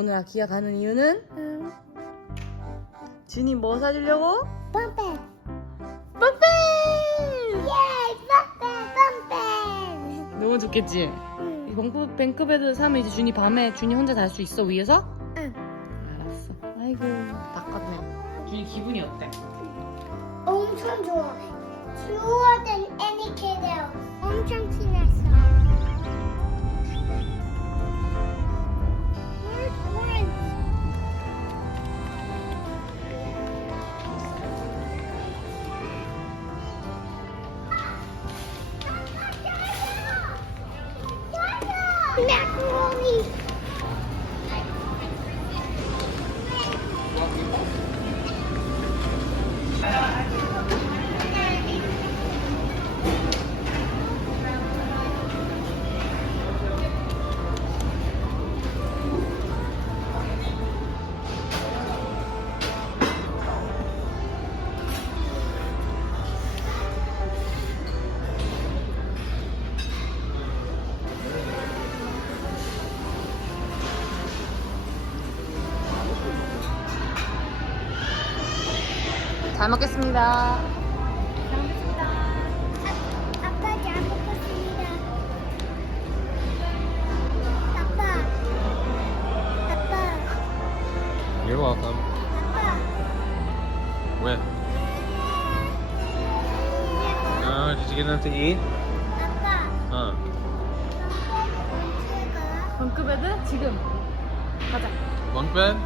오늘 아키가 가는 이유는 응. 준이 뭐 사주려고? 뻔뻔. 뻔뻔! 예, 뻔뻔, 뻔뻔. 너무 좋겠지? 이 응. 벙크, 뱅크베드 사면 이제 준이 밤에 준이 혼자 잘 수 있어 위에서? 응. 알았어 아이고 바꿨네 준이 기분이 어때? 엄청 좋아. Kid else. 엄청 신났어. Mommy. 잘 먹겠습니다 아빠 잘 먹었습니다. 아빠. 아빠. You're welcome. 아빠. When? Oh, did you get enough to eat? 아빠. Huh. 언제 가? 벙크베드 지금 가자 Bunk bed?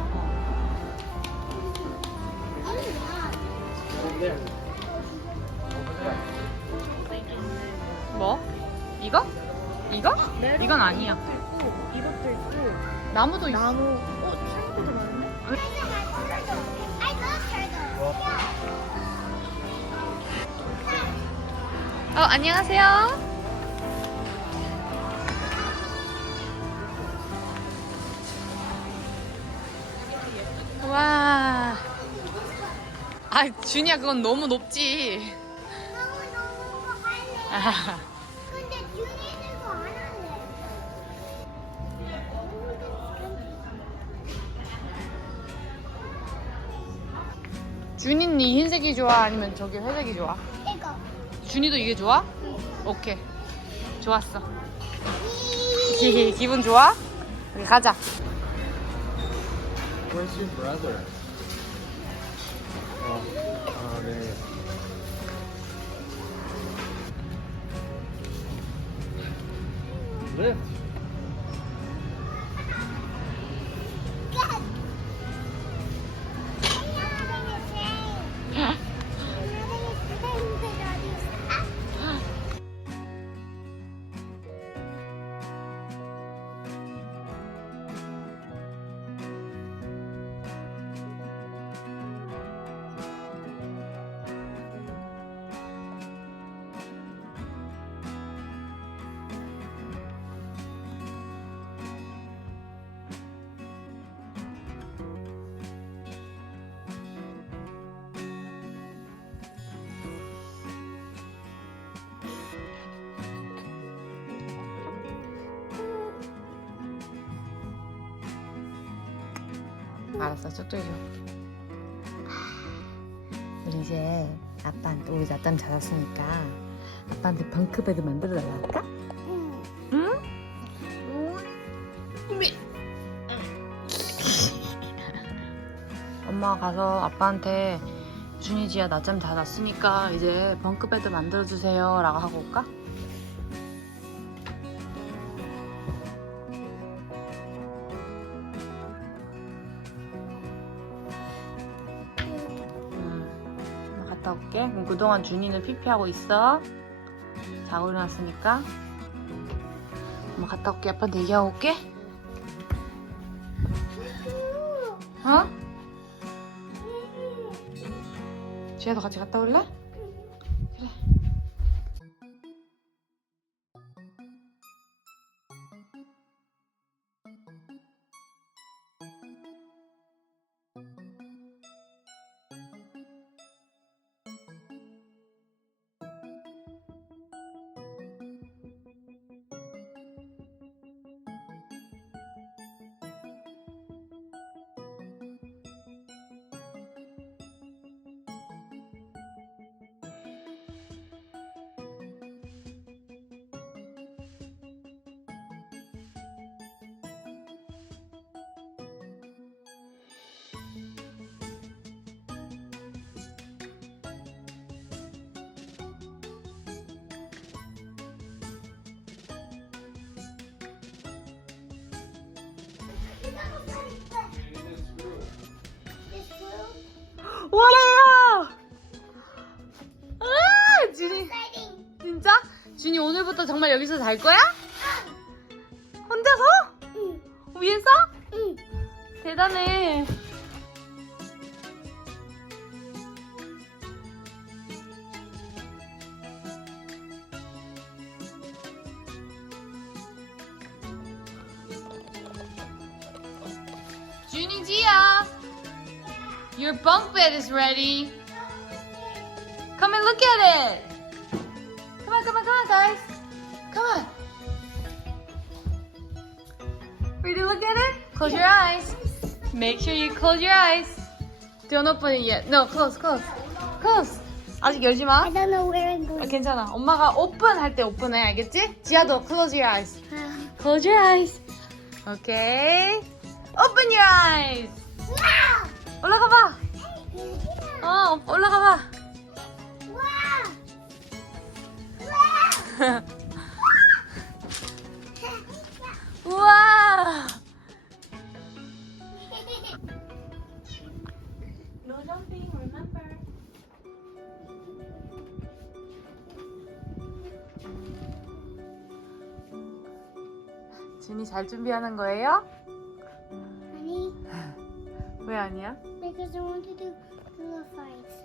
뭐? 이거? 이거? 이건 아니야 이것도 있고 나무도 있어 나무 어 생각보다 turtle. 어 안녕하세요 아, 준이야, 그건 너무 높지. 너무 너무 할래. 아, 근데 준이는 거 안 할래. 준이는 이 흰색이 좋아? 아니면 저기 회색이 좋아? 이거. 준이도 이게 좋아? 오케이. 좋았어. 기, 기분 좋아? 우리 가자. Where's your brother? Oh, oh there he 알았어, 쪽쪽이 줘. 우리 이제 아빠한테 우리 낮잠 잤으니까 아빠한테 벙크베드 만들어 달라 할까? 응. 응? 엄마가 가서 아빠한테 준이 지야 낮잠 다 잤으니까 이제 벙크베드 만들어 주세요 라고 하고 올까? 갔다 올게. 그럼 그동안 준이는 피피하고 있어. 자고 일어났으니까. 엄마 갔다 올게. 아빠한테 얘기하고 올게. 어? 지혜도 같이 갔다 올래? Blue. 와! 아, 준이. 진짜? 준이 오늘부터 정말 여기서 잘 거야? 혼자서? 응. 위에서? 응. 대단해. 준이 지야, your bunk bed is ready. Come and look at it. Come on, come on, come on, guys. Come on. Ready to look at it? Close your eyes. Make sure you close your eyes. Don't open it yet. No, close, close. Close. 아직 열지 마. I don't know where I'm 아, going. 괜찮아. 엄마가 오픈 할 때 오픈해. 알겠지? 지아도 close your eyes. Close your eyes. Okay. Open your eyes. 올라가 봐. 어, 올라가 봐. 우와. No jumping, remember. 준이 잘 준비하는 거예요? 왜 아니야? because I want to do pillow fights.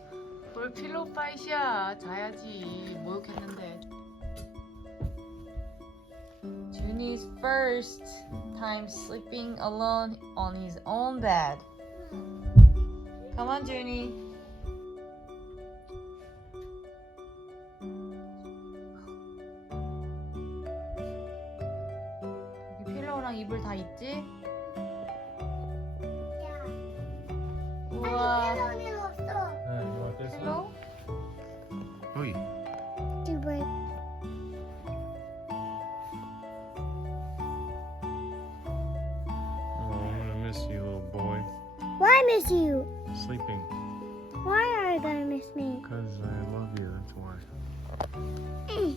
뭘 필로우 파이시야. 자야지. 목욕했는데. 준이's first time sleeping alone on his own bed. Come on, 준이. 여기 필로우랑 이불 다 있지? 우와. Pillow nilo 없어. Uh, you want this 필로우? Oi. Do break. Oh, I'm gonna miss you, little boy. Why miss you? Sleeping. Why are you gonna miss me? Because I love you, that's why. Mm.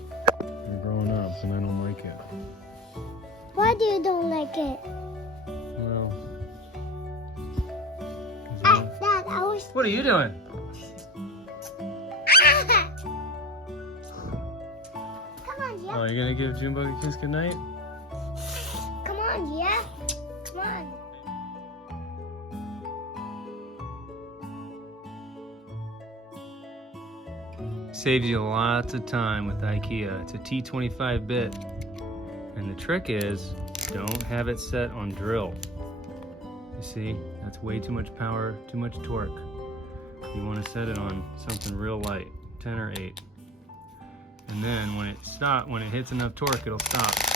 You're growing up and I don't like it. Why do you don't like it? What are you doing? Come on, Gia. Oh, you gonna give Junebug a kiss goodnight? Come on, Gia. Come on. Saves you lots of time with IKEA. It's a T25 bit. And the trick is don't have it set on drill. You see, that's way too much power, too much torque. You want to set it on something real light, 10 or 8. And then when it stop, when it hits enough torque, it'll stop.